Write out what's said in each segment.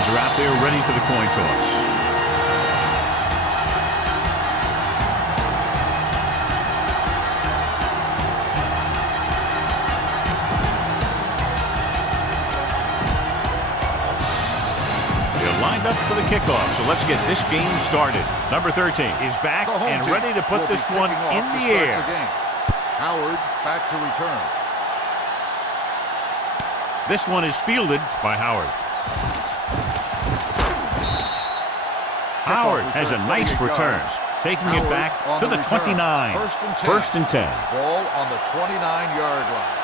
Defense are out there ready for the coin toss. Lined up for the kickoff, so let's get this game started. Number 13 is back and ready to put this one in the air. Howard back to return. This one is fielded by Howard. Howard has a nice return, taking it back to the 29. First and 10. Ball on the 29-yard line.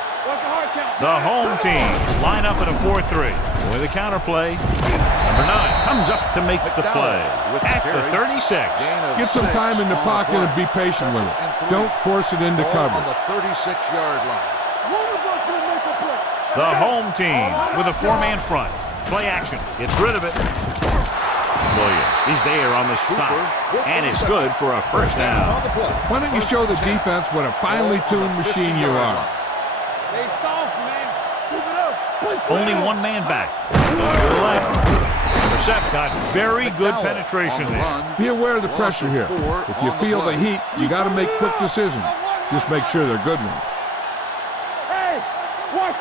The home team line up in a 4-3 with a counter play. Number 9 comes up to make the play at the 36. Get some time in the pocket and be patient with it. Don't force it into cover. On the 36-yard line. The home team with a 4-man front. Play action. Gets rid of it. Williams is there on the stop, and it's good for a first down. Why don't you show the defense what a finely tuned machine you are? Only one man back. Going to the left. Number 7 got very good penetration there. Be aware of the pressure here. If you feel the heat, you got to make quick decisions. Just make sure they're good ones.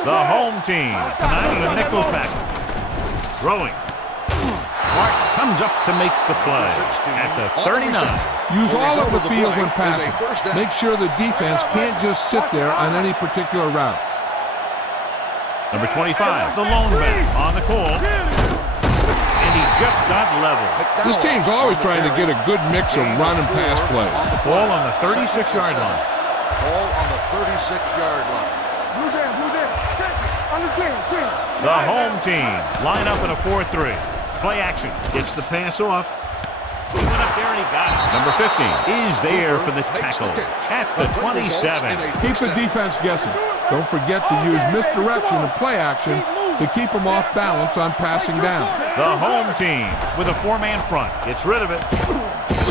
The home team come out in a nickel package. Throwing. Martin comes up to make the play at the 39. Use all of the field when passing. Make sure the defense can't just sit there on any particular route. Number 25, the lone back on the call. And he just got level. This team's always trying to get a good mix of run and pass plays. Ball on the 36-yard line. Ball on the 36-yard line. The home team line up in a 4-3. Play action. Gets the pass off. He went up there and he got it. Number 15 is there for the tackle at the 27. Keep the defense guessing. Don't forget to use misdirection and play action to keep them off balance on passing down. The home team with a 4-man front. Gets rid of it. This one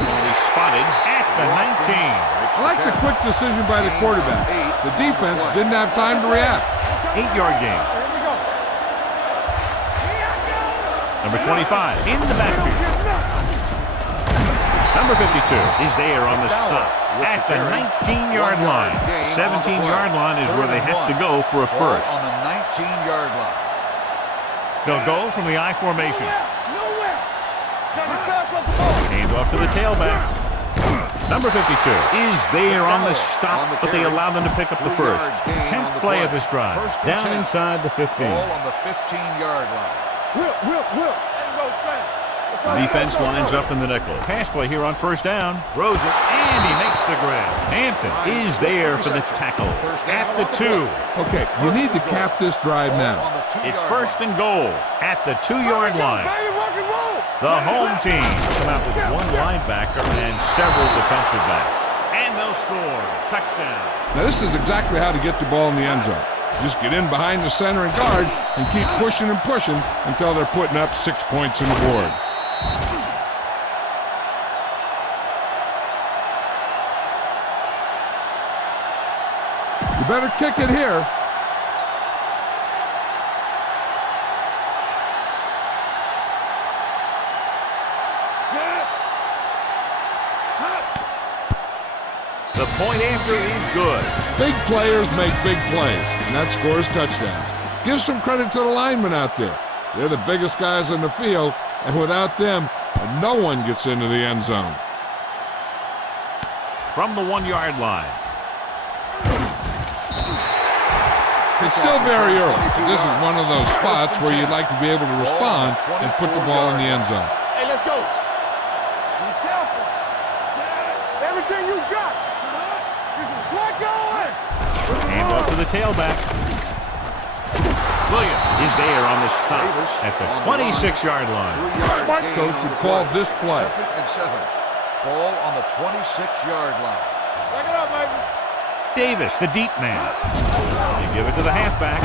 will be spotted at the 19. I like the quick decision by the quarterback. The defense didn't have time to react. 8-yard gain. Number 25 in the backfield. Number 52 is there on the stop at the 19-yard line. The 17-yard line is where they have to go for a first. On the 19-yard line. They'll go from the I formation. Hand off to the tailback. Number 52 is there on the stop, but they allow them to pick up the first. 10th play of this drive. Down inside the 15. Ball on the 15-yard line. The defense lines up in the nickel. Pass play here on first down. Throws it, and he makes the grab. Hampton is there for the tackle at the 2. Okay, you need to cap this drive now. It's first and goal at the 2-yard line. The home team come out with one linebacker and several defensive backs. And they'll score. Touchdown. Now this is exactly how to get the ball in the end zone. Just get in behind the center and guard and keep pushing and pushing until they're putting up 6 points on the board. You better kick it here. The point after is good. Big players make big plays, and that scores touchdowns. Give some credit to the linemen out there. They're the biggest guys on the field, and without them, no one gets into the end zone. From the 1-yard line. It's still very early, so this is one of those spots where you'd like to be able to respond and put the ball in the end zone. Hey, let's go. Be careful. Everything you got. This is slide going. Hand off to the tailback. Williams is there on the stop at the 26-yard line. Smart coach would call this play. 2nd and 7. Ball on the 26-yard line. Back it up, baby. Davis, the deep man. They give it to the halfback.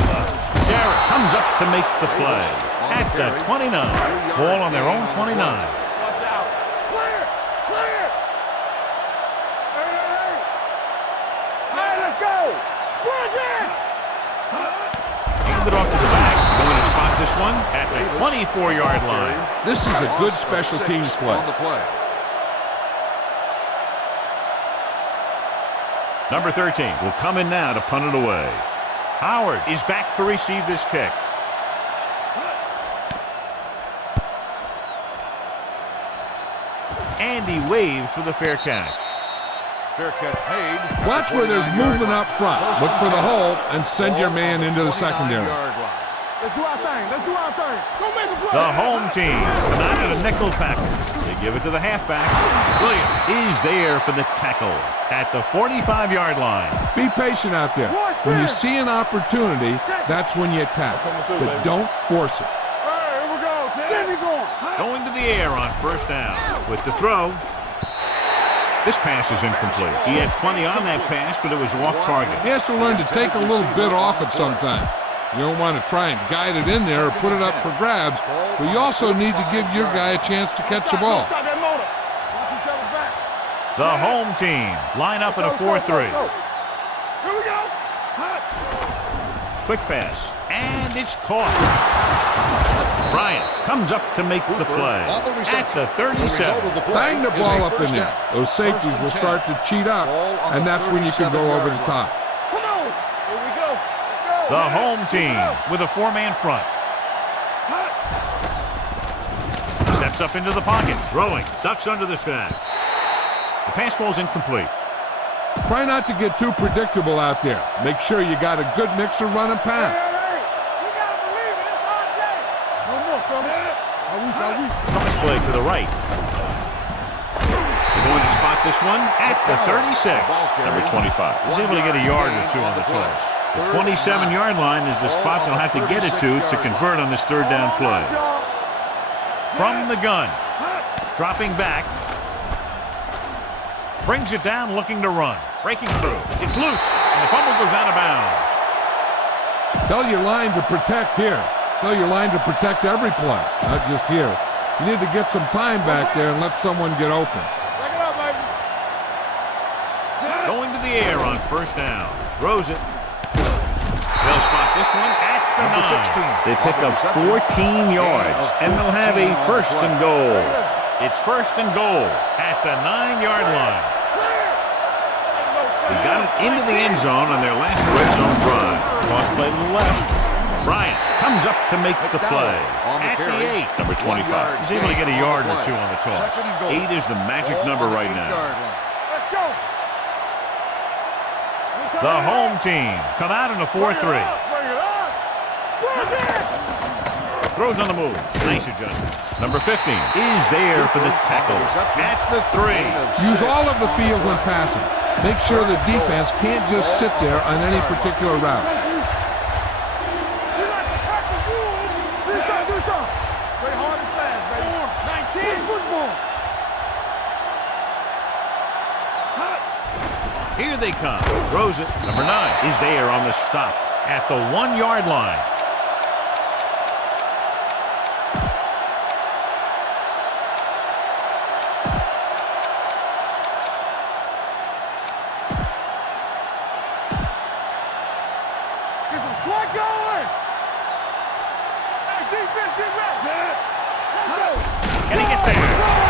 Jarrett comes up to make the play at the 29. Ball on their own 29. Watch out. Clear. Clear. Hey. All right, let's go. Bridget. Hand it off to the back. Going to spot this one at the 24-yard line. This is a good special teams play. On the play. Number 13 will come in now to punt it away. Howard is back to receive this kick. And he waves for the fair catch. Fair catch made. Watch where there's movement up front. Look for the hole and send your man into the secondary. Let's do our thing. Let's do our thing. Don't make a play. The home team come out in a nickel package. They give it to the halfback. Williams is there for the tackle at the 45-yard line. Be patient out there. When you see an opportunity, that's when you attack. But don't force it. Hey, here we go. Get me going. Going to the air on first down. With the throw. This pass is incomplete. He had plenty on that pass, but it was off target. He has to learn to take a little bit off it sometime. You don't want to try and guide it in there or put it up for grabs, but you also need to give your guy a chance to catch the ball. Stop that motor. Watch each other back. The home team line up in a 4-3. Here we go. Quick pass, and it's caught. Bryant comes up to make the play at the 37. Bang the ball up in there. Those safeties will start to cheat up, and that's when you can go over the top. Come on. Here we go. The home team with a 4-man front. Steps up into the pocket, throwing, ducks under the sack. The pass falls incomplete. Try not to get too predictable out there. Make sure you got a good mix of run and pass. You got to believe it. It's our day. No more, fella. Pass play to the right. They're going to spot this one at the 36. Number 25 is able to get a yard or two on the toss. The 27-yard line is the spot they'll have to get it to convert on this third down play. From the gun, dropping back, brings it down, looking to run, breaking through. It's loose, and the fumble goes out of bounds. Tell your line to protect here. Tell your line to protect every play, not just here. You need to get some time back there and let someone get open. Break it up, baby. Going to the air on first down. Throws it. They'll spot this one at the 9. They pick up 14 yards, and they'll have a first and goal. It's first and goal at the 9-yard line. They got it into the end zone on their last red zone drive. Cross play to the left. Bryant comes up to make the play at the 8. Number 25 is able to get a yard or two on the toss. 8 is the magic number right now. Let's go. The home team come out in a 4-3. Bring it up. Bring it. Throws on the move. Nice adjustment. Number 15 is there for the tackle at the 3. Use all of the field when passing. Make sure the defense can't just sit there on any particular route. Do something. Play hard and fast, baby. 19 football. Here they come. Throws it. Number 9 is there on the stop at the 1-yard line. Get some sweat going. Hey, defense, get ready. Let's go. Can he get there?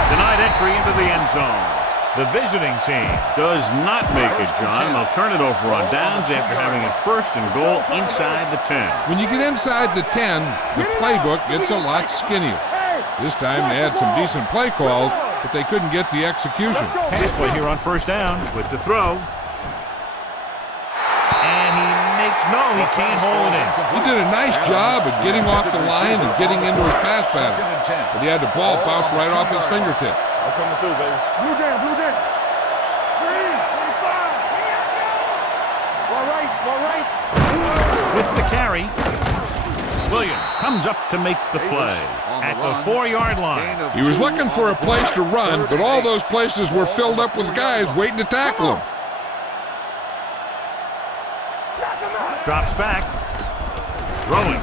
Denied entry into the end zone. The visiting team does not make it, John. They'll turn it over on downs after having a first and goal inside the 10. When you get inside the 10, the playbook gets a lot skinnier. This time they had some decent play calls, but they couldn't get the execution. Pass play here on first down with the throw. And he can't hold it in. He did a nice job of getting off the line and getting into his pass pattern, but he had the ball bounce right off his fingertip. I'm coming through, baby. Blue down. Green, 25. All right. With the carry, Williams comes up to make the play at the 4-yard line. He was looking for a place to run, but all those places were filled up with guys waiting to tackle him. Drops back. Throwing.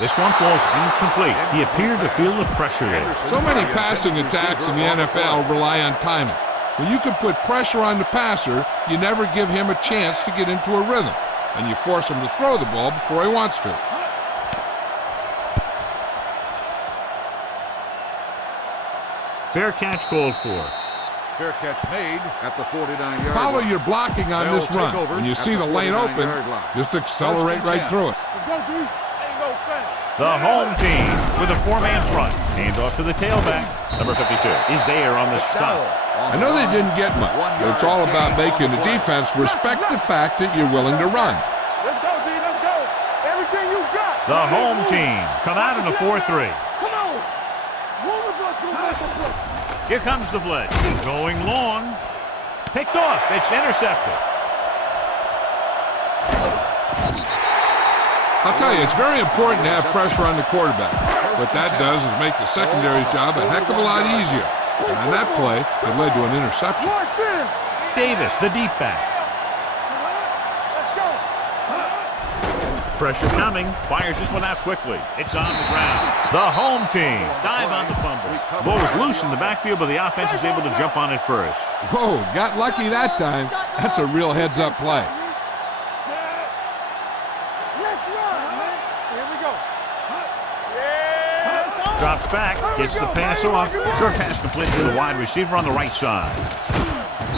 This one falls incomplete. He appeared to feel the pressure there. So many passing attacks in the NFL rely on timing. When you can put pressure on the passer, you never give him a chance to get into a rhythm, and you force him to throw the ball before he wants to. Fair catch called for. Fair catch made at the 49-yard line. Follow your blocking on They'll this take run. over When you at see the lane 49-yard open, line. just accelerate First and right 10. through it. Let's go, D. Ain't no thing. The home team with a four-man front. Hands off to the tailback. Number 52 is there on the stop. I know they didn't get much, but it's all about making the defense respect the fact that you're willing to run. Let's go, D. Let's go. Everything you got. The home team come out in a 4-3. Come on. One of us will make a play. Here comes the blitz. Going long. Picked off. It's intercepted. I'll tell you, it's very important to have pressure on the quarterback. What that does is make the secondary's job a heck of a lot easier. And on that play, it led to an interception. Watch this. Davis, the deep back. Let's go. Pressure coming. Fires this one out quickly. It's on the ground. The home team dive on the fumble. Ball was loose in the backfield, but the offense was able to jump on it first. Whoa, got lucky that time. That's a real heads-up play. Let's run, man. Here we go. Yeah. Drops back, gets the pass off. Short pass completed to the wide receiver on the right side.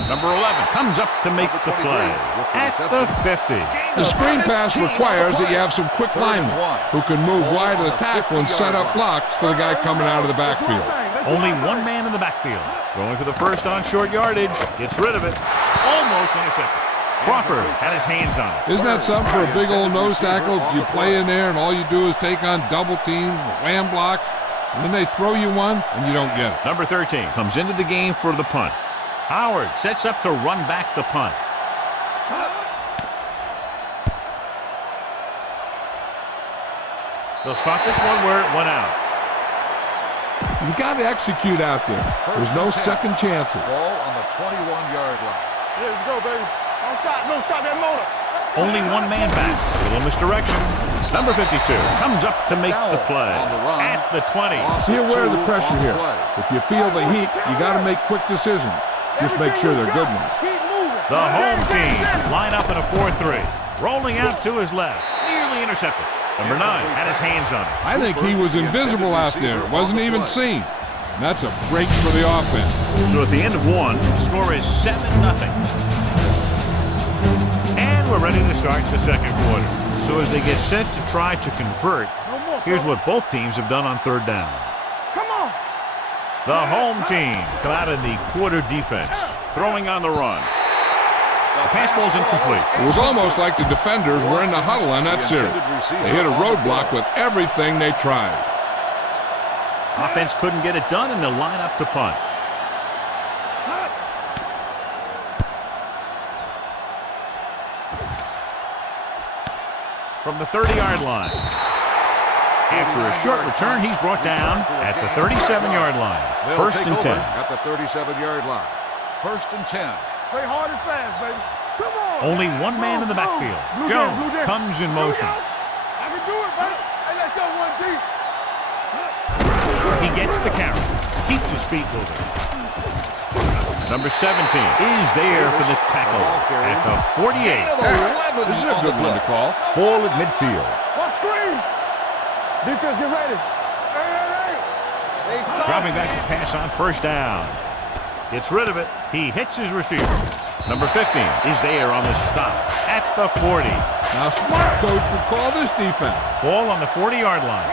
Number 11 comes up to make the play at the 50. The screen pass requires that you have some quick linemen who can move wide of the tackle and set up blocks for the guy coming out of the backfield. Only one man in the backfield. Throwing for the first on short yardage. Gets rid of it. Almost intercepted. Crawford had his hands on it. Isn't that something for a big old nose tackle? You play in there and all you do is take on double teams, wham blocks, and then they throw you one and you don't get it. Number 13 comes into the game for the punt. Howard sets up to run back the punt. They'll spot this one where it went out. You got to execute out there. There's no second chances. Ball on the 21-yard line. Here we go, baby. Don't stop that motor. Only one man back. A little misdirection. Number 52 comes up to make the play at the 20. Be aware of the pressure here. If you feel the heat, you got to make quick decisions. Just make sure they're good ones. Keep moving. The home team line up in a 4-3. Rolling out to his left. Nearly intercepted. Number 9 had his hands on it. I think he was invisible out there. Wasn't even seen. And that's a break for the offense. So at the end of one, the score is 7-0. And we're ready to start the second quarter. So as they get set to try to convert, here's what both teams have done on third down. Come on. The home team come out in the quarter defense, throwing on the run. The pass ball's incomplete. It was almost like the defenders were in the huddle on that series. They hit a roadblock with everything they tried. Offense couldn't get it done, and they'll line up to punt. From the 30-yard line. After a short return, he's brought down at the 37-yard line. First and 10. At the 37-yard line. First and 10. Play hard and fast, baby. Come on. Only one man in the backfield. Jones comes in motion. I can do it, baby. Hey, let's go, 1D. He gets the carry. Keeps his feet moving. Number 17 is there for the tackle at the 48. This is a good one to call. Ball at midfield. What screen? Defense, get ready. Hey. Dropping back to pass on first down. Gets rid of it. He hits his receiver. Number 15 is there on the stop at the 40. Now, smart coach would call this defense. Ball on the 40-yard line.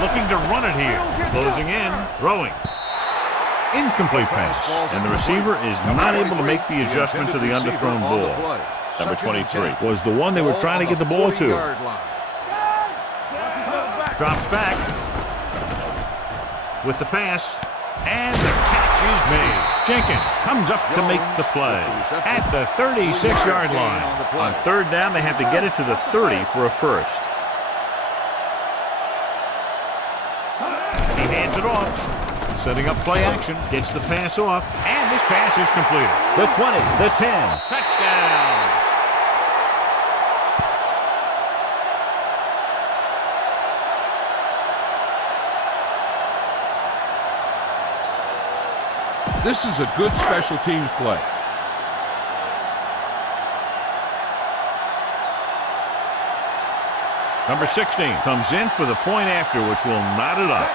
Looking to run it here. Closing in. Throwing. Incomplete pass. And the receiver is not able to make the adjustment to the underthrown ball. Number 23 was the one they were trying to get the ball to. Drops back with the pass. And the catch is made. Jenkins comes up to make the play at the 36-yard line. On third down, they have to get it to the 30 for a first. He hands it off. Setting up play action. Gets the pass off. And this pass is completed. The 20, the 10. Touchdown. This is a good special teams play. Number 16 comes in for the point after, which will knot it up.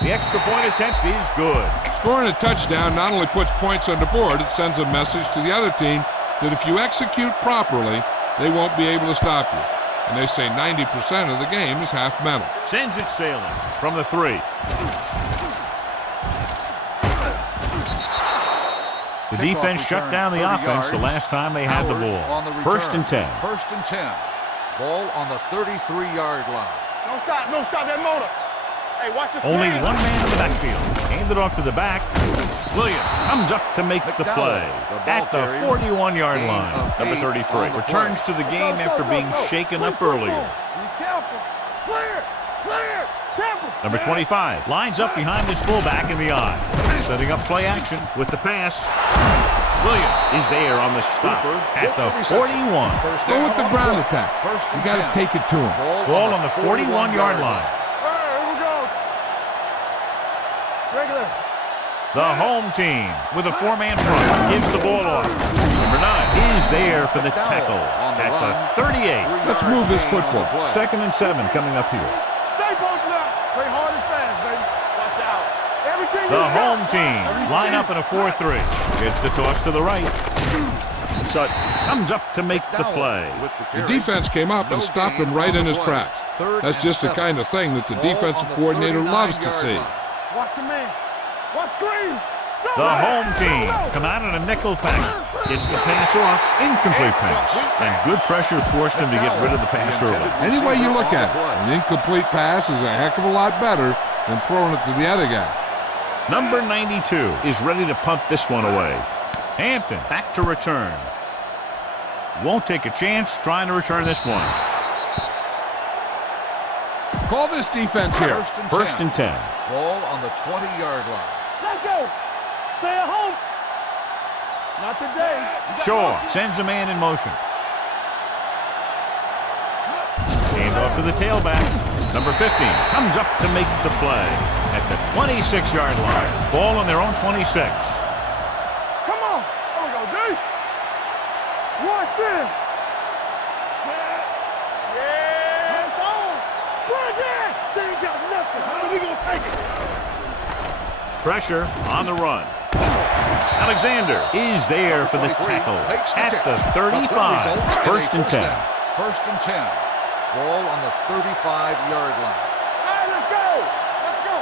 The extra point attempt is good. Scoring a touchdown not only puts points on the board, it sends a message to the other team that if you execute properly, they won't be able to stop you. And they say 90% of the game is half mental. Sends it sailing from the 3. The defense shut down the offense the last time they had the ball. First and 10. First and 10. Ball on the 33-yard line. Don't stop that motor. Hey, watch the Only stand. one man in the backfield. Handed off to the back. Williams comes up to make the play at the 41-yard line. Number 33 returns to the game after being shaken up earlier. Be careful. Clear. Temple. Number 25 lines up behind his fullback in the eye. Setting up play action with the pass. Williams is there on the stop at the 41. Go with the ground attack. You got to take it to him. Ball on the 41-yard line. All right, here we go. Regular. The home team with a 4-man front gives the ball off. Number 9 is there for the tackle at the 38. Let's move this football. 2nd and 7 coming up here. Stay posted up. Play hard and fast, baby. Watch out. Everything The you got. home team line up in a 4-3. Gets the toss to the right. Sutton comes up to make the play. The defense came up and stopped him right in his tracks. That's just the kind of thing that the defensive coordinator loves to see. Watch him, man. Watch screen. The home team come out in a nickel package. Gets the pass off. Incomplete pass. And good pressure forced him to get rid of the pass early. Any way you look at it, an incomplete pass is a heck of a lot better than throwing it to the other guy. Number 92 is ready to punt this one away. Hampton back to return. Won't take a chance trying to return this one. Call this defense here. First and 10. Ball on the 20-yard line. Let's go. Stay at home. Not today. Shaw sends a man in motion. Hand off to the tailback. Number 15 comes up to make the play at the 26-yard line. Ball on their own 26. Come on. There we go, D. Watch it. Yeah, it's on. Bring it. They ain't got nothing, so we gonna take it. Pressure on the run. Alexander is there for the tackle at the 35. First and 10. First and 10. Ball on the 35-yard line. All right, let's go. Let's go.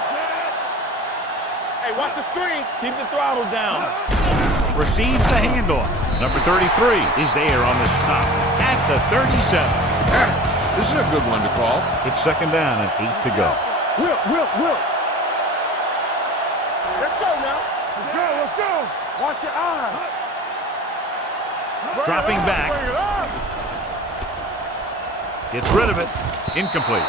Hey, watch the screen. Keep the throttle down. Receives the handoff. Number 33 is there on the stop at the 37. This is a good one to call. It's 2nd down and 8 to go. Will. Let's go now. Let's go. Watch your eyes. Dropping back. Bring it up. Gets rid of it. Incomplete.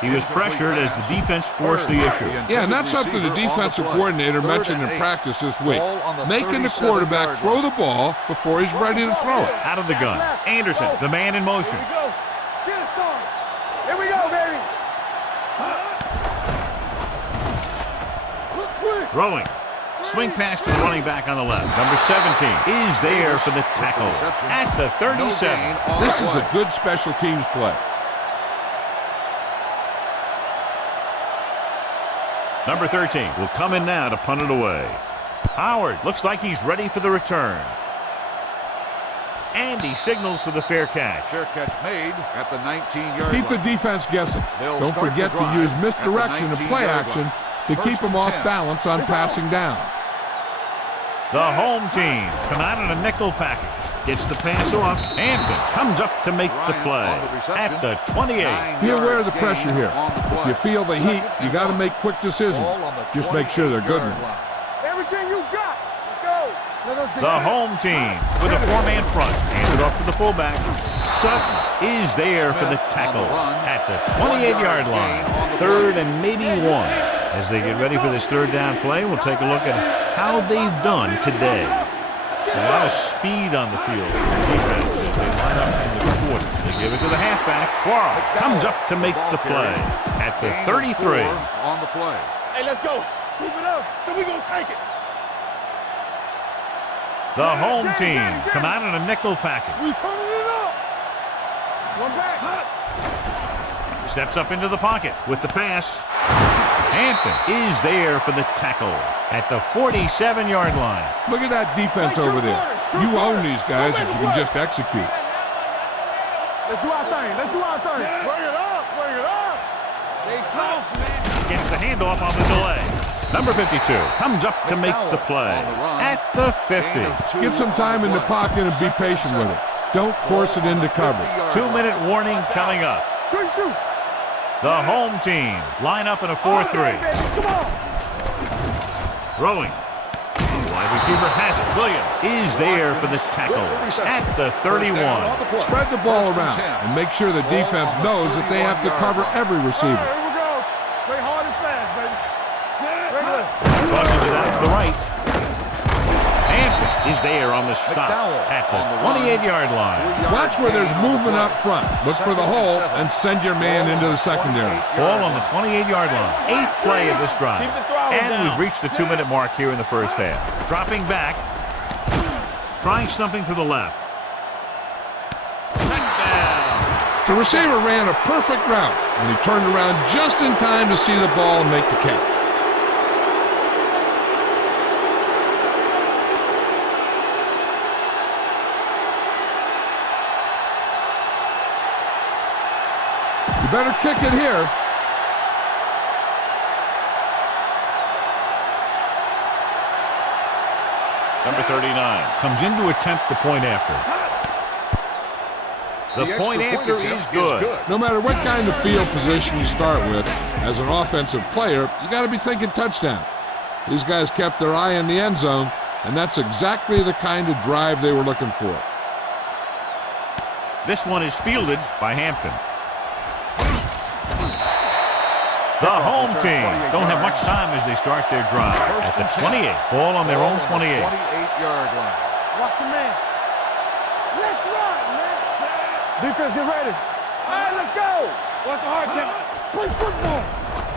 He was pressured as the defense forced the issue. Yeah, and that's something the defensive coordinator mentioned in practice this week. Making the quarterback throw the ball before he's ready to throw it. Out of the gun. Anderson, the man in motion. Here we go. Get it, son. Here we go, baby. Look quick. Throwing. Swing pass to the running back on the left. Number 17 is there for the tackle at the 37. This is a good special teams play. Number 13 will come in now to punt it away. Howard looks like he's ready for the return. And he signals for the fair catch. Fair catch made at the 19-yard line. Keep the defense guessing. They'll Don't start forget the to drive use at misdirection the and play 19-yard action line. to First keep them and off 10. balance on passing down. The home team come out in a nickel package. Gets the pass off. Hampton comes up to make the play at the 28. Be aware of the pressure here. If you feel the heat, you got to make quick decisions. Just make sure they're good ones. Everything you got. Let's go. The home team with a 4-man front. Handed off to the fullback. Sutton is there for the tackle at the 28-yard line. 3rd and maybe 1. As they get ready for this 3rd down play, we'll take a look at how they've done today. A lot of speed on the field. Defense as they line up in the quarter. They give it to the halfback. Quarles comes up to make the play at the 33. On the play. Hey, let's go. Keep it up. So we gonna take it. The home team come out in a nickel package. We turning it up. One back. Steps up into the pocket with the pass. Hampton is there for the tackle at the 47-yard line. Look at that defense over there. You own these guys if you can just execute. Let's do our thing. Let's do our thing. Bring it up. Bring it up. They soft, man. Gets the handoff on the delay. Number 52 comes up to make the play at the 50. Get some time in the pocket and be patient with it. Don't force it into cover. 2-minute warning coming up. Good shoot. The home team line up in a 4-3. Come on. Throwing. Wide receiver has it. Williams is there for the tackle at the 31. Spread the ball around and make sure the defense knows that they have to cover every receiver. Here we go. Play hard and fast, baby. Tosses it out to the right. Hampton is there on the stop at the 28-yard line. Watch where there's movement up front. Look for the hole and send your man into the secondary. Ball on the 28-yard line. 8th play of this drive. And we've reached the 2-minute mark here in the first half. Dropping back. Trying something to the left. Touchdown. The receiver ran a perfect route, and he turned around just in time to see the ball and make the catch. You better kick it here. Number 39 comes in to attempt the point after. The point after is good. No matter what kind of field position you start with, as an offensive player, you got to be thinking touchdown. These guys kept their eye on the end zone, and that's exactly the kind of drive they were looking for. This one is fielded by Hampton. The home team don't have much time as they start their drive at the 28. Ball on their own 28. 28-yard line. Watch the man. Let's run, man. Defense, get ready. All right, let's go. Watch the hard count. Play football.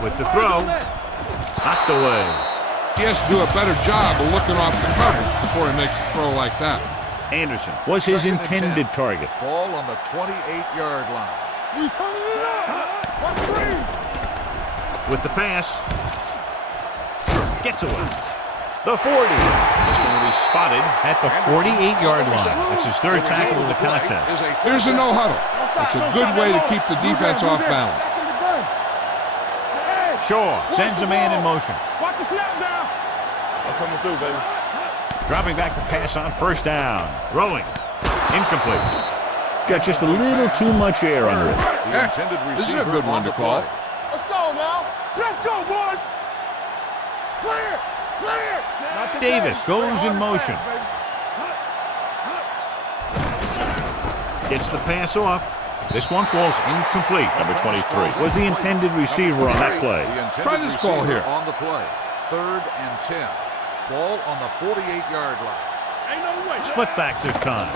With the throw, knocked away. He has to do a better job of looking off the coverage before he makes a throw like that. Anderson was his intended target. Ball on the 28-yard line. We turning it up. Watch the green. With the pass, gets away. The 40 is going to be spotted at the 48-yard line. That's his third tackle of the contest. Here's a no huddle. It's a good way to keep the defense off balance. Shaw sends a man in motion. Watch the snap now. I'm coming through, baby. Dropping back to pass on first down. Throwing. Incomplete. Got just a little too much air under it. This is a good one to call. Let's go now. Let's go, boys. Clear. Clear. Davis goes in motion. Gets the pass off. This one falls incomplete. Number 23 was the intended receiver on that play. Try this call here. On the play. 3rd and 10. Ball on the 48-yard line. Ain't no way. Split backs this time.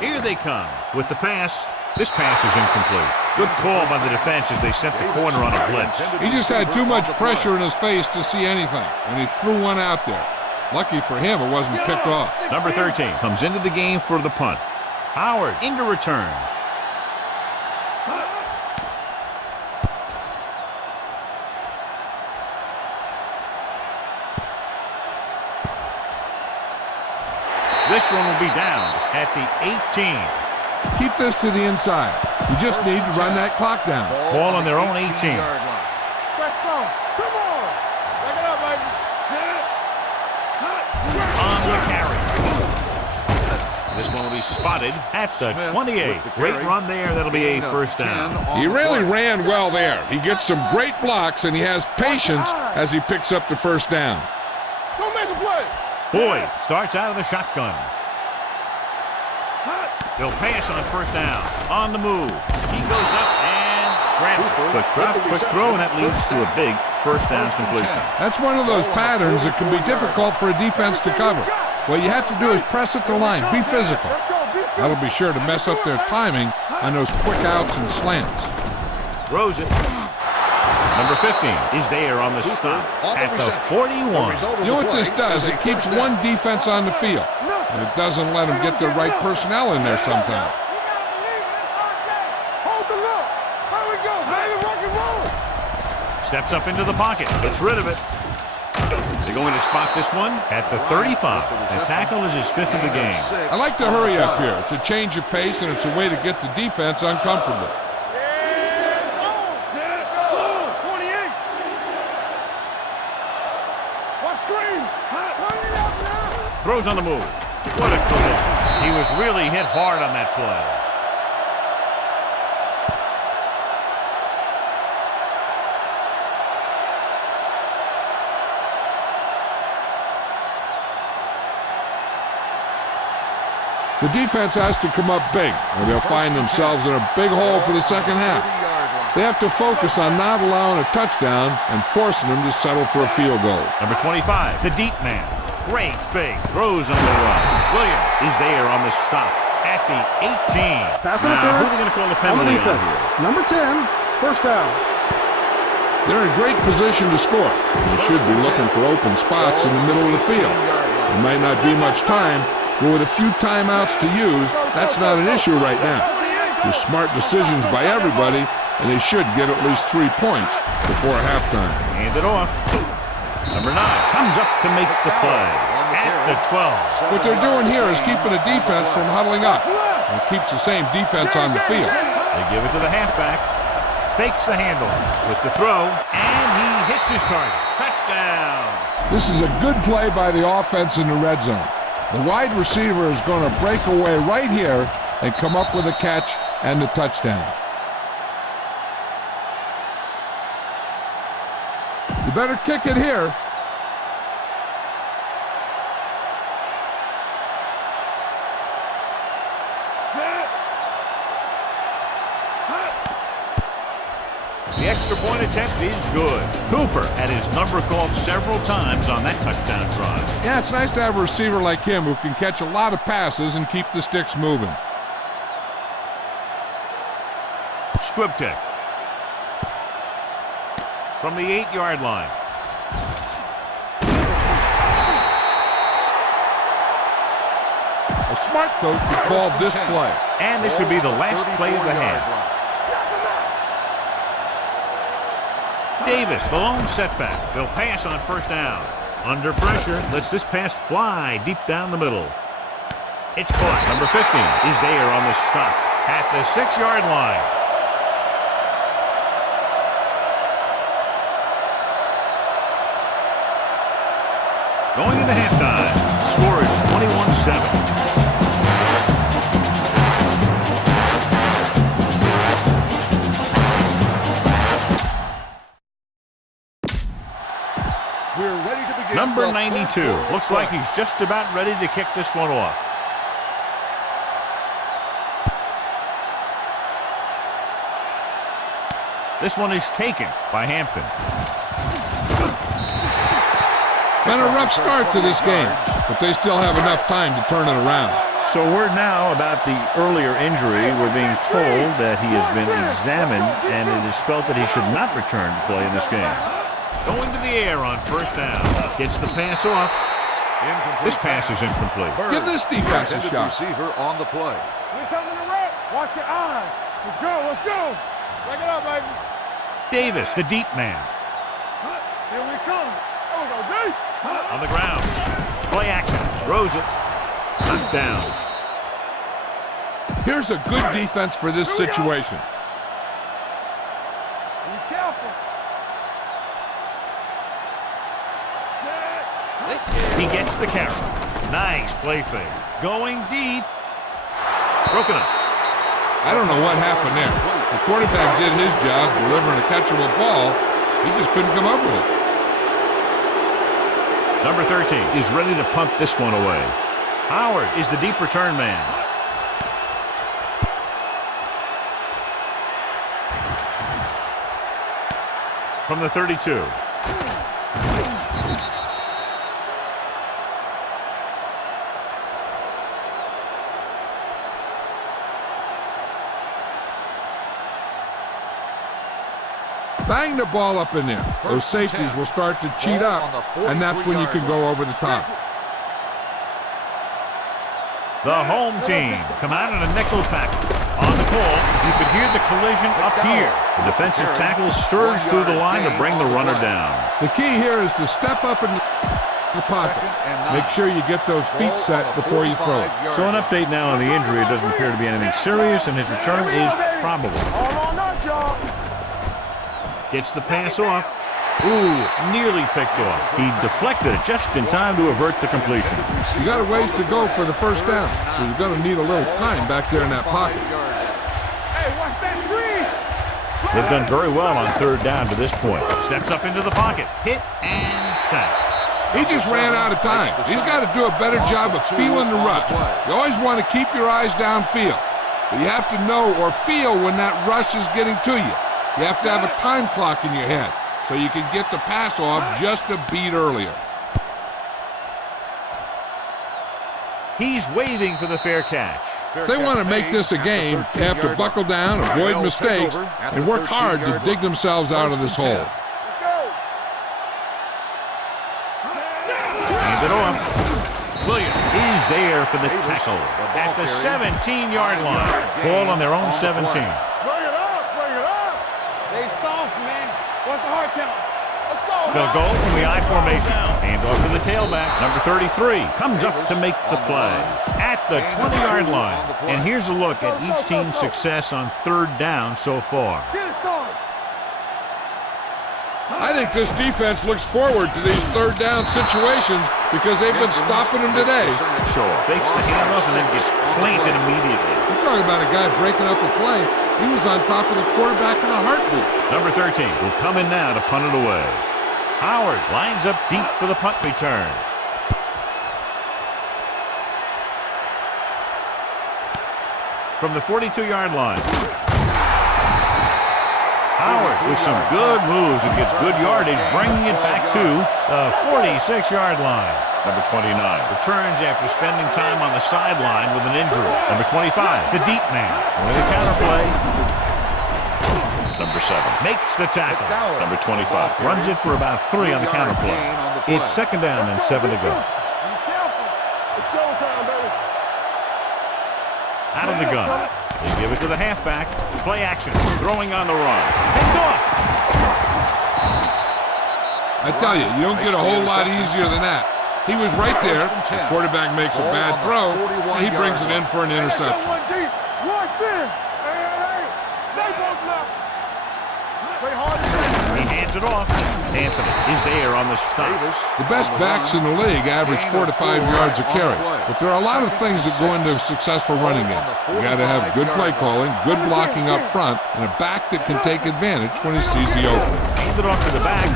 Here they come with the pass. This pass is incomplete. Good call by the defense as they sent the corner on a blitz. He just had too much pressure in his face to see anything, and he threw one out there. Lucky for him, it wasn't picked off. Number 13 comes into the game for the punt. Howard into return. This one will be down at the 18. Keep this to the inside. You just need to run that clock down. Ball on their own 18. Let's go. Come on. Back it up, baby. On the carry. This one will be spotted at the 28. Great run there. That'll be a first down. He really ran well there. He gets some great blocks, and he has patience as he picks up the first down. Don't make a play. Boyd starts out of the shotgun. They'll pass on first down. On the move. He goes up and grabs it. Quick drop, quick throw, and that leads to a big first down completion. That's one of those patterns that can be difficult for a defense to cover. What you have to do is press at the line. Be physical. That'll be sure to mess up their timing on those quick outs and slants. Throws it. Number 15 is there on the stop at the 41. You know what this does? It keeps one defense on the field, and it doesn't let them get the right personnel in there sometimes. Steps up into the pocket. Gets rid of it. They're going to spot this one at the 35. The tackle is his 5th of the game. I like to hurry up here. It's a change of pace, and it's a way to get the defense uncomfortable. Throws on the move. What a collision. He was really hit hard on that play. The defense has to come up big, or they'll find themselves in a big hole for the second half. They have to focus on not allowing a touchdown and forcing them to settle for a field goal. Number 25, the deep man. Great fake. Throws on the run. Williams is there on the stop at the 18. Pass interference. Who's going to call the penalty on here? Number 10, first down. They're in great position to score. They should be looking for open spots in the middle of the field. There might not be much time, but with a few timeouts to use, that's not an issue right now. Just smart decisions by everybody, and they should get at least 3 points before halftime. Hand it off. Number 9 comes up to make the play at the 12. What they're doing here is keeping the defense from huddling up. It keeps the same defense on the field. They give it to the halfback. Fakes the handle with the throw, and he hits his target. Touchdown. This is a good play by the offense in the red zone. The wide receiver is going to break away right here and come up with a catch and the touchdown. You better kick it here. The extra point attempt is good. Cooper had his number called several times on that touchdown drive. Yeah, it's nice to have a receiver like him who can catch a lot of passes and keep the sticks moving. Squib kick. From the 8-yard line. A smart coach would call this play. And this should be the last play of the half. Davis, the lone setback. They'll pass on first down. Under pressure, lets this pass fly deep down the middle. It's caught. Number 15 is there on the stop at the 6-yard line. Going into halftime, the score is 21-7. Number 92. Looks like he's just about ready to kick this one off. This one is taken by Hampton. Been a rough start to this game, but they still have enough time to turn it around. So word now about the earlier injury. We're being told that he has been examined and it is felt that he should not return to play in this game. Going to the air on first down. Gets the pass off. This pass is incomplete. Give this defense a shot. Receiver on the play. We're coming to wreck. Watch your eyes. Let's go. Let's go. Break it up, baby. Davis, the deep man. Here we come. There we go, deep. On the ground. Play action. Throws it. Knocked down. Here's a good defense for this situation. Be careful. He gets the carry. Nice play fake. Going deep. Broken up. I don't know what happened there. The quarterback did his job delivering a catchable ball. He just couldn't come up with it. Number 13 is ready to punt this one away. Howard is the deep return man. From the 32. Bang the ball up in there. Those safeties will start to cheat up, and that's when you can go over the top. The home team come out in a nickel package. On the call, you could hear the collision up here. The defensive tackle surged through the line to bring the runner down. The key here is to step up in the pocket. Make sure you get those feet set before you throw it. So an update now on the injury. It doesn't appear to be anything serious, and his return is probable. Gets the pass off. Ooh, nearly picked off. He deflected it just in time to avert the completion. You got a ways to go for the first down, so you're going to need a little time back there in that pocket. Hey, watch that screen. They've done very well on third down to this point. Steps up into the pocket. Hit and sack. He just ran out of time. He's got to do a better job of feeling the rush. You always want to keep your eyes downfield, but you have to know or feel when that rush is getting to you. You have to have a time clock in your head so you can get the pass off just a beat earlier. He's waving for the fair catch. If they want to make this a game, they have to buckle down, avoid mistakes, and work hard to dig themselves out of this hole. Hand it off. Williams is there for the tackle at the 17-yard line. Ball on their own 17. Bring it up, bring it up. They soft, man. What's the hard count? Let's go. They'll go from the I formation. Hand off to the tailback. Number 33 comes up to make the play at the 20-yard line. And here's a look at each team's success on third down so far. Get it started. I think this defense looks forward to these third down situations because they've been stopping them today. Sure. Fakes the handoff and then gets planted immediately. You're talking about a guy breaking up a play. He was on top of the quarterback in a heartbeat. Number 13 will come in now to punt it away. Howard lines up deep for the punt return. From the 42-yard line. Howard with some good moves and gets good yardage, bringing it back to the 46-yard line. Number 29 returns after spending time on the sideline with an injury. Number 25, the deep man. With a counterplay. Number 7 makes the tackle. Number 25 runs it for about 3 on the counterplay. It's second down and 7 to go. It's showtime, baby. Out of the gun. They give it to the halfback. Play action. Throwing on the run. Picked off. I tell you, you don't get a whole lot easier than that. He was right there. The quarterback makes a bad throw, and he brings it in for an interception. He hands it off. Anthony is there on the stop. The best backs in the league average 4 to 5 yards a carry, but there are a lot of things that go into a successful running game. You got to have good play calling, good blocking up front, and a back that can take advantage when he sees the opening. Hand it off to the back.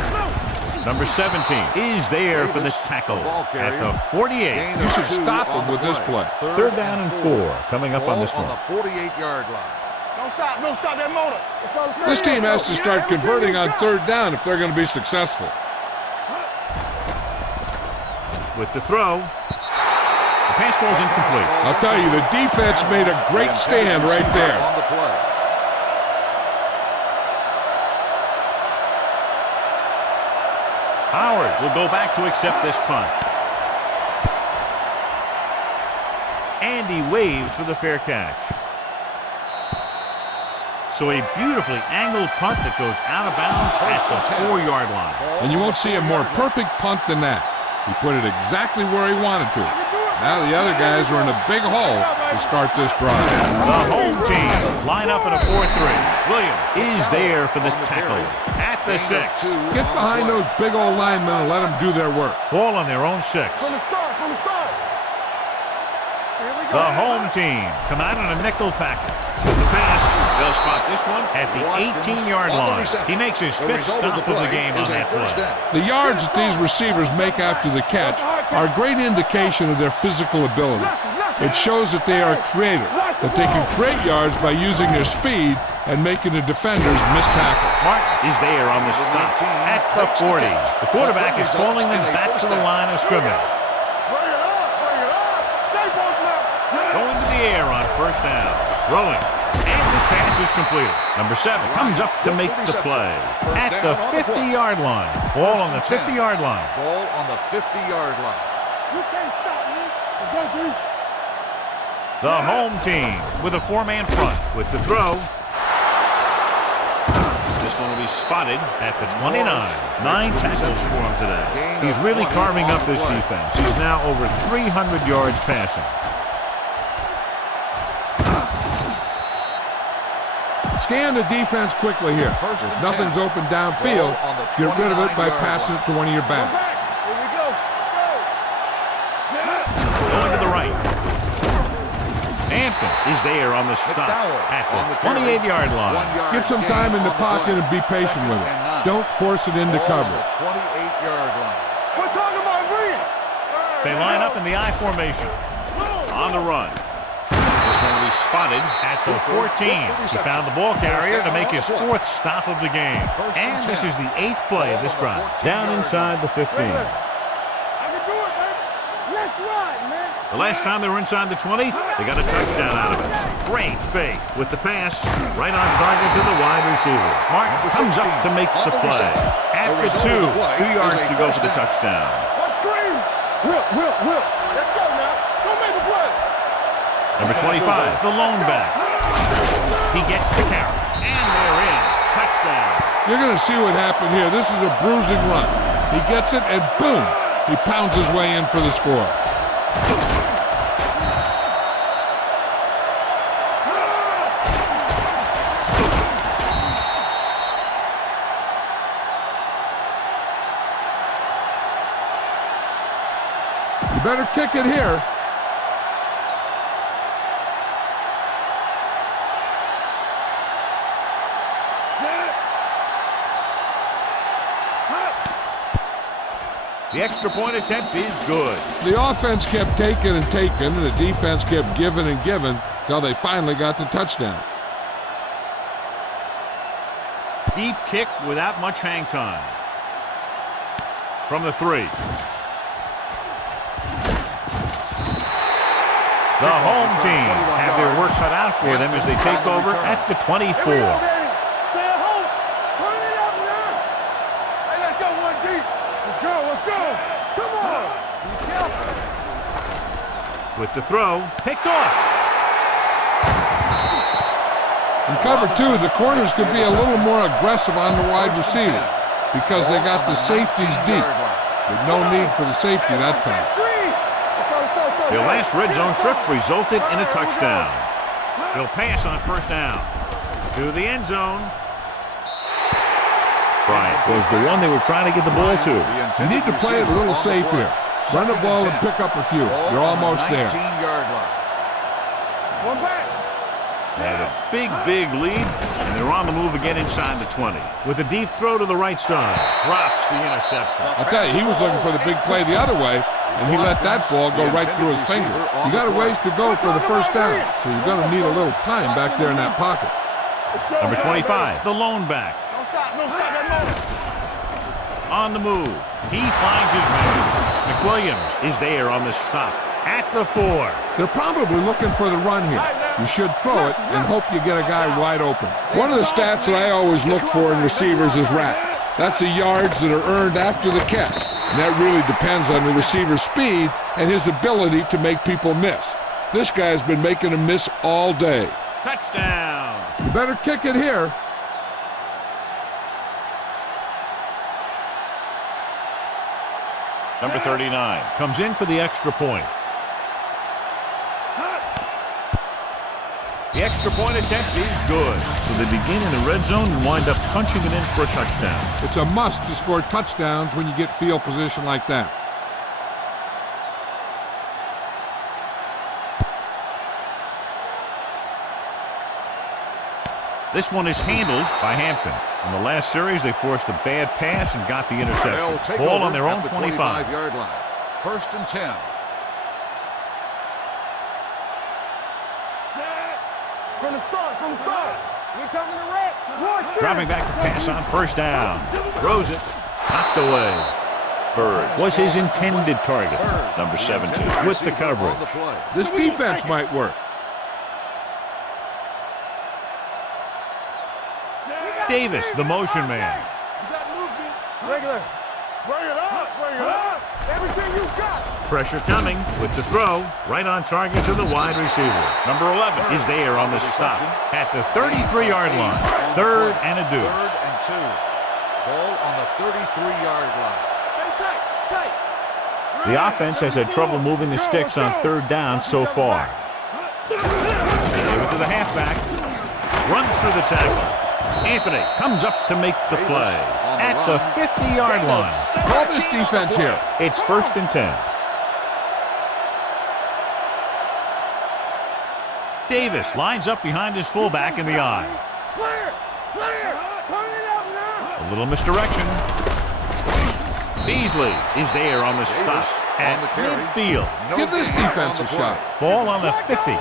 Number 17 is there for the tackle at the 48. You should stop him with this play. Third down and 4 coming up on this one. On the 48-yard line. Don't stop that motor. This team has to start converting on third down if they're going to be successful. With the throw, the pass falls incomplete. I'll tell you, the defense made a great stand right there. On the play. Howard will go back to accept this punt. And he waves for the fair catch. So a beautifully angled punt that goes out of bounds at the 4-yard line. And you won't see a more perfect punt than that. He put it exactly where he wanted to. Now the other guys are in a big hole to start this drive. The home team line up in a 4-3. Williams is there for the tackle at the 6. Get behind those big old linemen and let them do their work. Ball on their own 6. From the start. The home team come out in a nickel package. With the pass, they'll spot this one at the 18-yard line. He makes his 5th stop of the game on that play. The yards that these receivers make after the catch are a great indication of their physical ability. It shows that they are creative, that they can create yards by using their speed and making the defenders miss tackle. Martin is there on the stop at the 40. The quarterback is calling them back to the line of scrimmage. Going to the air on first down. Throwing. And this pass is completed. Number 7 comes up to make the play at the 50-yard line. Ball on the 50-yard line. Ball on the 50-yard line. You can't stop me. Let's go, dude. The home team with a four-man front with the throw. This one will be spotted at the 29. 9 tackles for him today. He's really carving up this defense. He's now over 300 yards passing. Scan the defense quickly here. If nothing's open downfield, get rid of it by passing it to one of your backs. Here we go. Going to the right. Hampton is there on the stop at the 28-yard line. Get some time in the pocket and be patient with it. Don't force it into cover. 28-yard line. We're talking about green. They line up in the I formation. On the run. This one will be spotted at the 14. He found the ball carrier to make his 4th stop of the game. And this is the 8th play of this drive. Down inside the 15. I can do it, man. Let's ride, man. The last time they were inside the 20, they got a touchdown out of it. Great fake with the pass right on target to the wide receiver. Martin comes up to make the play. At the 2, 2 yards to go for the touchdown. Let's scream. Will. Let's go now. Don't make a play. Number 25, the lone back. He gets the carry, and they're in. Touchdown. You're going to see what happened here. This is a bruising run. He gets it, and boom, he pounds his way in for the score. You better kick it here. The extra point attempt is good. The offense kept taking and taking, and the defense kept giving and giving until they finally got the touchdown. Deep kick without much hang time. From the 3. The home team have their work cut out for them as they take over at the 24. Stay at home. Turn it up now. Hey, let's go one deep. Let's go. Come on. Be careful. With the throw, picked off. In cover 2, the corners could be a little more aggressive on the wide receiver because they got the safeties deep. With no need for the safety that time. Their last red zone trip resulted in a touchdown. They'll pass on first down. To the end zone. Bryant was the one they were trying to get the ball to. You need to play it a little safe here. Run the ball and pick up a few. You're almost there. 19-yard line. One back. They had a big lead, and they're on the move again inside the 20. With a deep throw to the right side, drops the interception. I'll tell you, he was looking for the big play the other way, and he let that ball go right through his finger. You got a ways to go for the first down, so you're going to need a little time back there in that pocket. Number 25, the lone back. Don't stop that moment. On the move, he finds his man. McWilliams is there on the stop at the 4. They're probably looking for the run here. You should throw it and hope you get a guy wide open. One of the stats that I always look for in receivers is RAP. That's the yards that are earned after the catch. And that really depends on the receiver's speed and his ability to make people miss. This guy's been making them miss all day. Touchdown. You better kick it here. Number 39 comes in for the extra point. The extra point attempt is good. So they begin in the red zone and wind up punching it in for a touchdown. It's a must to score touchdowns when you get field position like that. This one is handled by Hampton. In the last series, they forced a bad pass and got the interception. Ball on their own 25. 25-yard line. 1st and 10. From the start. We're coming to red. Dropping back to pass on first down. Throws it. Knocked away. Bird was his intended target. Number 17 with the coverage. This defense might work. Davis, the motion man. Regular. Bring it up. Everything you got. Pressure coming with the throw. Right on target to the wide receiver. Number 11 is there on the stop at the 33-yard line. Third and a deuce. Third and 2. Ball on the 33-yard line. Stay tight. The offense has had trouble moving the sticks on third down so far. They give it to the halfback. Runs through the tackle. Anthony comes up to make the play at the 50-yard line. Call this defense here. It's 1st and 10. Davis lines up behind his fullback in the I. Clear. Turn it up now. A little misdirection. Beasley is there on the stop at midfield. Give this defense a shot. Ball on the 50. Here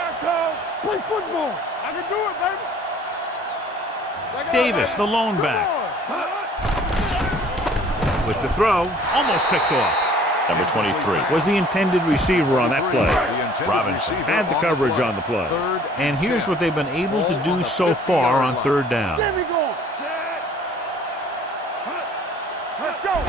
I come. Play football. I can do it, baby. Davis, the lone back. With the throw, almost picked off. Number 23 was the intended receiver on that play. Robinson had the coverage on the play. And here's what they've been able to do so far on third down. There we go. Let's go.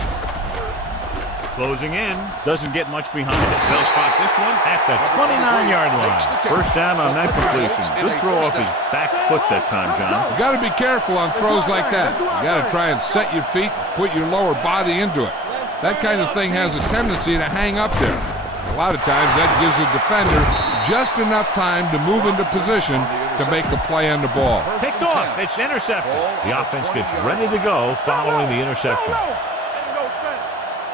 Closing in, doesn't get much behind it. They'll spot this one at the 29-yard line. First down on that completion. Good throw off his back foot that time, John. You got to be careful on throws like that. You got to try and set your feet, put your lower body into it. That kind of thing has a tendency to hang up there. A lot of times that gives the defender just enough time to move into position to make a play on the ball. Picked off. It's intercepted. The offense gets ready to go following the interception.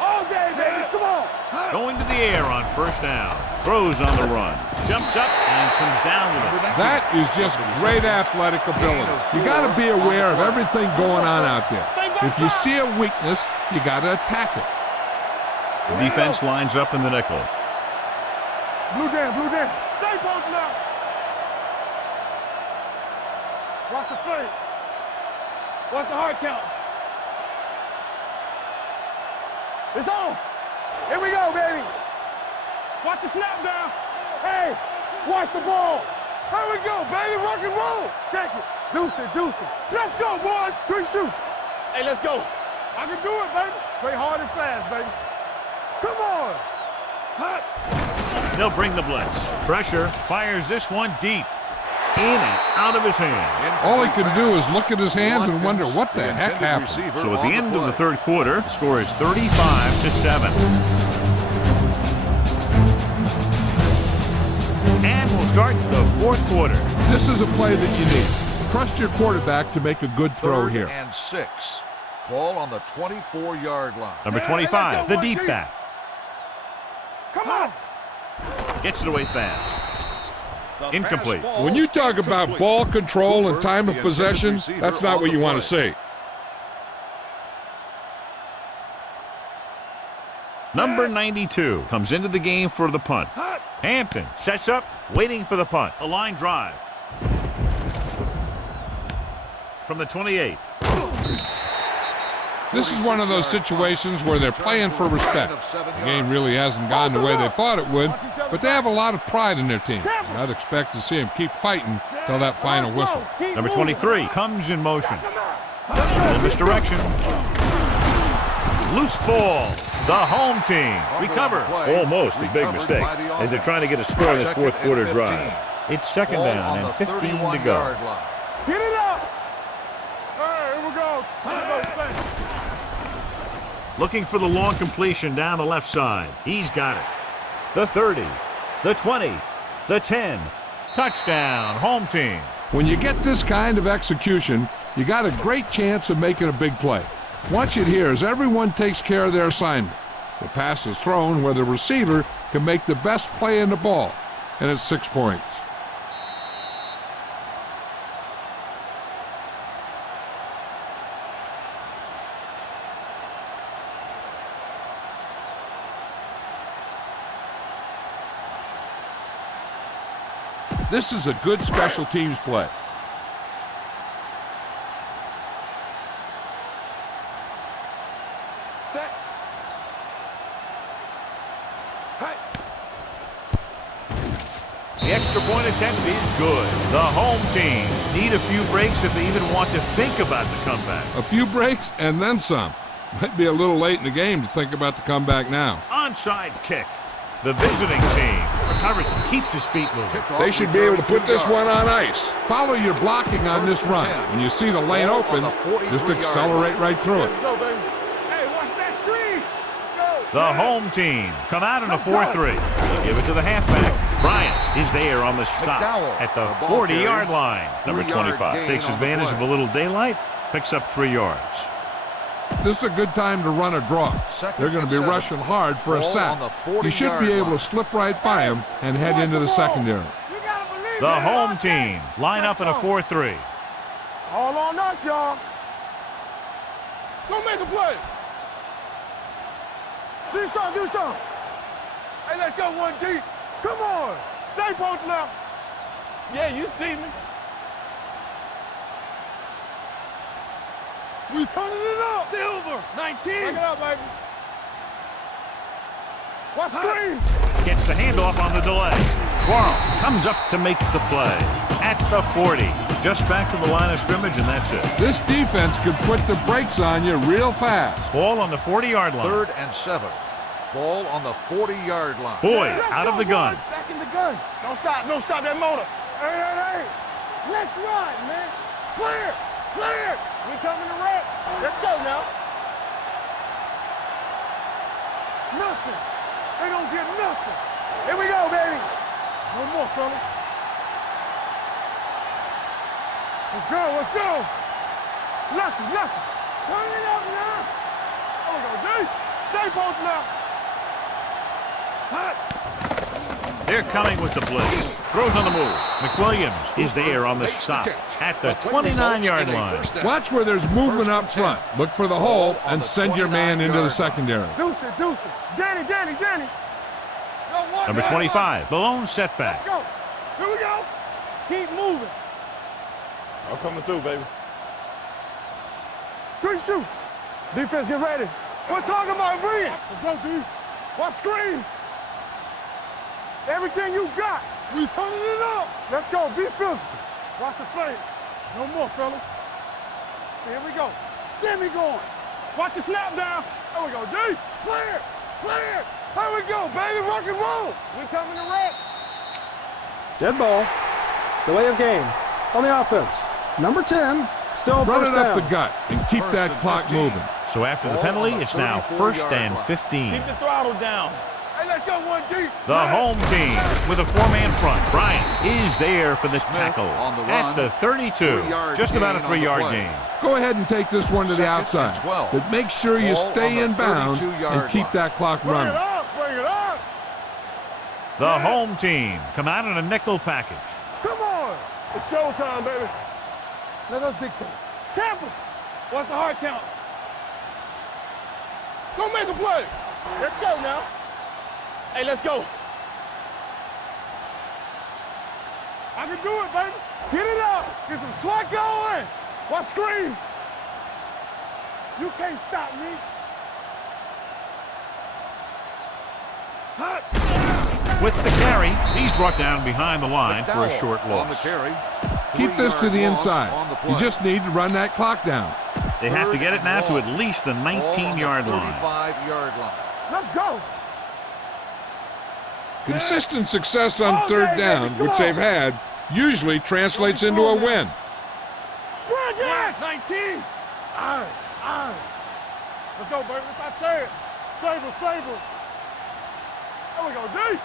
All day, baby. Come on. Going to the air on first down. Throws on the run. Jumps up and comes down with it. That is just great athletic ability. You got to be aware of everything going on out there. If you see a weakness, you got to attack it. The defense lines up in the nickel. Blue down. Stay posted up. Watch the play. Watch the hard count. It's on. Here we go, baby. Watch the snap down. Hey, watch the ball. Here we go, baby. Rock and roll. Check it. Deuce it. Let's go, boys. Good shoot. Hey, let's go. I can do it, baby. Play hard and fast, baby. Come on. They'll bring the blitz. Pressure. Fires this one deep. In and out of his hands. All he can do is look at his hands and wonder what the heck happened. So at the end of the third quarter, the score is 35-7. And we'll start the fourth quarter. This is a play that you need. Trust your quarterback to make a good throw here. 3rd and 6. Ball on the 24-yard line. Number 25, the deep back. Come on. Gets it away fast. Incomplete. When you talk about ball control and time of possession, that's not what you want to see. Number 92 comes into the game for the punt. Hampton sets up, waiting for the punt. A line drive. From the 28. This is one of those situations where they're playing for respect. The game really hasn't gone the way they thought it would, but they have a lot of pride in their team. I'd expect to see them keep fighting till that final whistle. Number 23 comes in motion. A little misdirection. Loose ball. The home team recover. Almost a big mistake as they're trying to get a score in this fourth quarter drive. It's second down and 15 to go. Get it up. Hey, here we go. Looking for the long completion down the left side. He's got it. The 30, the 20, the 10. Touchdown, home team. When you get this kind of execution, you got a great chance of making a big play. Watch it here as everyone takes care of their assignment. The pass is thrown where the receiver can make the best play in the ball, and it's 6 points. This is a good special teams play. Set. Hey. The extra point attempt is good. The home team need a few breaks if they even want to think about the comeback. A few breaks and then some. Might be a little late in the game to think about the comeback now. Onside kick. The visiting team recovers and keeps his feet moving. They should be able to put this one on ice. Follow your blocking on this run. When you see the lane open, just accelerate right through it. Go, baby. Hey, watch that screen. Go. The home team come out in a 4-3. They'll give it to the halfback. Bryant is there on the stop at the 40-yard line. Number 25 takes advantage of a little daylight, picks up 3 yards. This is a good time to run a draw. They're going to be rushing hard for a sack. You should be able to slip right by him and head into the secondary. The home team line up in a 4-3. All on us, y'all. Go make a play. Do something, do something. Hey, let's go one deep. Come on. Stay post left. Yeah, you see me. We turning it up. Silver, 19. Bring it up, baby. Watch screen. Gets the handoff on the delay. Quarles comes up to make the play at the 40. Just back to the line of scrimmage, and that's it. This defense could put the brakes on you real fast. Ball on the 40-yard line. 3rd and 7. Ball on the 40-yard line. Boyd out of the gun. Back in the gun. Don't stop that motor. Hey. Let's run, man. Clear. We coming to wreck. Let's go now. Nothing. They don't get nothing. Here we go, baby. No more, fella. Let's go. Nothing. Turn it up now. Oh, we go, D. Stay post now. Hot. They're coming with the blitz. Throws on the move. McWilliams is there on the stop at the 29-yard line. Watch where there's movement up front. Look for the hole and send your man into the secondary. Deuce it. Danny. Number 25, the lone setback. Let's go. Here we go. Keep moving. I'm coming through, baby. 3 shoot. Defense, get ready. We're talking about brilliant. Let's go, D. Watch screen. Everything you got. We turning it up. Let's go. Be physical. Watch the play. No more, fellas. Here we go. Get me going. Watch the snap down. There we go, D. Clear. Here we go, baby. Rock and roll. We coming to wreck. Dead ball. Delay of game. On the offense. Number 10. Still Run first it up down. the gut and keep that clock moving. So after the penalty, it's now 1st and 15. Keep the throttle down. Hey, let's go one deep. The home team with a 4-man front. Bryant is there for the tackle on the at run. the 32. Just about a 3-yard gain. Go ahead and take this one to the 2nd and outside. 12. But make sure you Ball stay on the in bounds 32-yard and keep line. that clock running. Bring it up. The home team come out in a nickel package. Come on. It's showtime, baby. Let us dictate. Tampa. What's the hard count? Go make a play. Let's go now. Hey, let's go. I can do it, baby. Get it up. Get some swat going. Watch screen. You can't stop me. Hot. With the carry, he's brought down behind the line for a short on the loss. carry. Keep this to the 3-yard loss inside. on the You play. just need to run that clock down. They have to get it now to at Ball least the on the 19-yard line. 35-yard line. Let's go. Consistent success on 3rd down, which they've had, usually translates into a win. Project 19. Aye. Let's go, baby. That's our chance. Favor. There we go, D.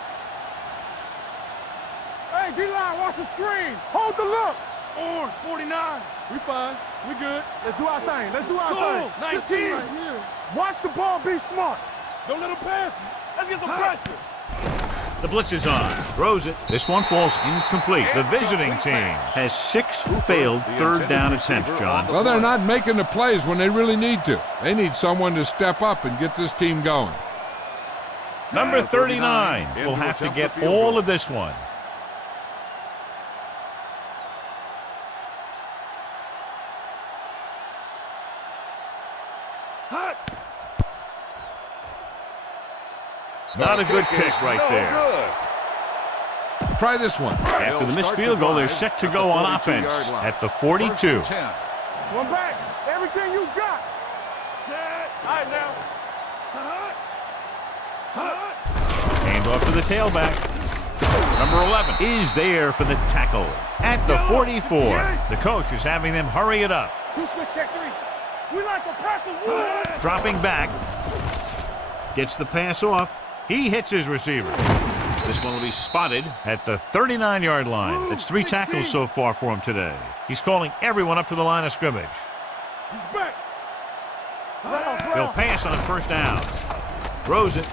Hey, D-line, watch the screen. Hold the look. Orange, 49. We fine. We good. Let's do our thing. Cool. 19. Right here. Watch the ball. Be smart. Don't let him pass me. Let's get some pressure. The blitz is on. Throws it. This one falls incomplete. The visiting team has 6 failed 3rd down attempts, John. Well, they're not making the plays when they really need to. They need someone to step up and get this team going. Number 39 will have to get all of this one. Not a good kick right there. Try this one. After the missed field goal, they're set to go on offense at the 42. One back. Everything you got. Set. All right, now. Hand off to the tailback. Number 11 is there for the tackle at the 44. The coach is having them hurry it up. Two switch check three. We like the Packers. Dropping back. Gets the pass off. He hits his receiver. This one will be spotted at the 39-yard line. That's 3 tackles so far for him today. He's calling everyone up to the line of scrimmage. He's back. He'll pass on first down. Throws it.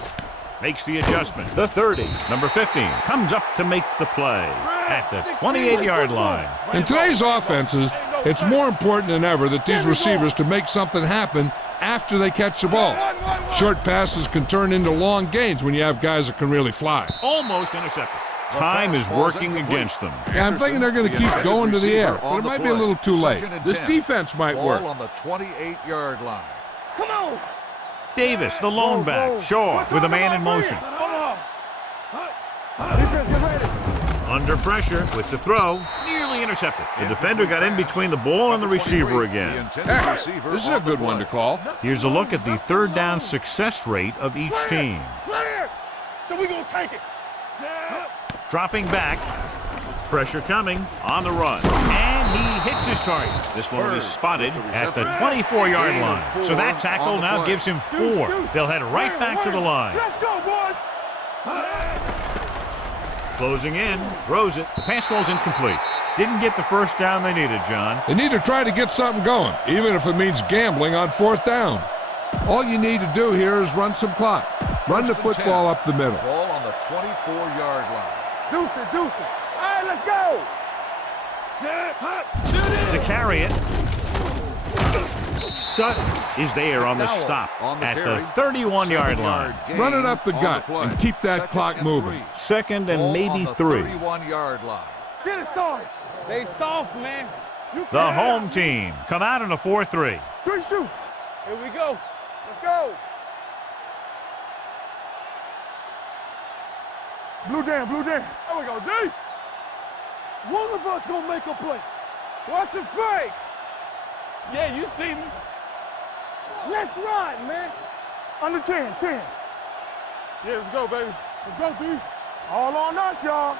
Makes the adjustment. The 30. Number 15 comes up to make the play at the 28-yard line. In today's offenses, it's more important than ever that these receivers to make something happen after they catch the ball. Short passes can turn into long gains when you have guys that can really fly. Almost intercepted. Time is working against them. Yeah, I'm thinking they're going to keep going to the air, but it might be a little too late. This defense might work. Ball on the 28-yard line. Come on. Davis, the lone back. Shaw with a man in motion. Defense, get ready. Under pressure with the throw. Nearly intercepted. The defender got in between the ball and the receiver again. Heck, this is a good one to call. Here's a look at the third down success rate of each team. Clear. So we gonna take it. Dropping back. Pressure coming on the run. And he hits his target. This one will be spotted at the 24-yard line. So that tackle now gives him 4. They'll head right back to the line. Let's go, boys. Closing in. Throws it. The pass ball's incomplete. Didn't get the first down they needed, John. They need to try to get something going, even if it means gambling on 4th down. All you need to do here is run some clock. Run the football up the middle. Ball on the 24-yard line. Deuce it. All right, let's go. To carry it. Sutton is there on the stop at the 31-yard line. Run it up the gut and keep that clock moving. Second and maybe 3. 31-yard line. Get it started. They soft, man. The home team come out in a 4-3. Three shoot. Here we go. Let's go. Blue down. There we go, D. One of us gonna make a play. Watch it fake. Yeah, you see me. Let's ride, man. Under 10. Yeah, let's go, baby. Let's go, D. All on us, y'all.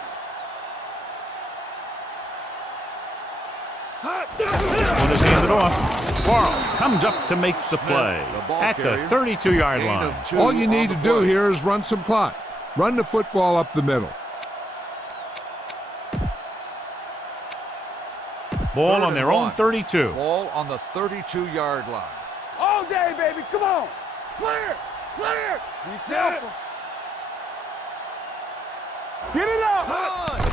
This one is handed off. Barrow comes up to make the play at the 32-yard line. All you need to do here is run some clock. Run the football up the middle. Ball on their own 32. Ball on the 32-yard line. All day, baby. Come on. Clear. Be careful. Get it up.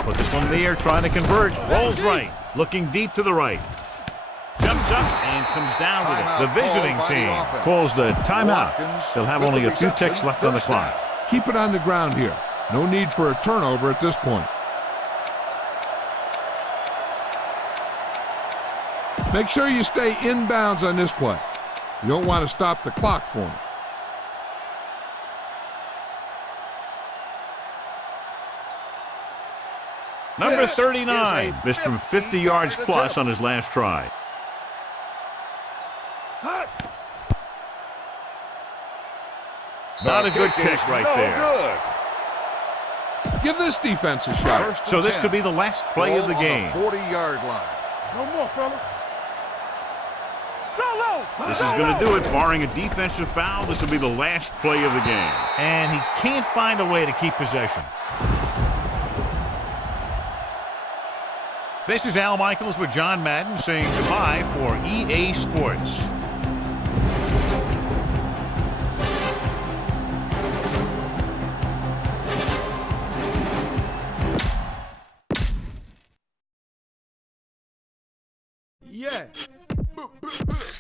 Put this one in the air, trying to convert. Rolls right. Looking deep to the right. Jumps up and comes down with it. The visiting team calls the timeout. They'll have only a few ticks left on the clock. Keep it on the ground here. No need for a turnover at this point. Make sure you stay inbounds on this play. You don't want to stop the clock for them. Number 39 missed from 50 yards plus on his last try. Not a good kick right there. Give this defense a shot. So this could be the last play of the game. 40-yard line. No more, fellas. This is going to do it, barring a defensive foul. This will be the last play of the game. And he can't find a way to keep possession. This is Al Michaels with John Madden saying goodbye for EA Sports. Yeah.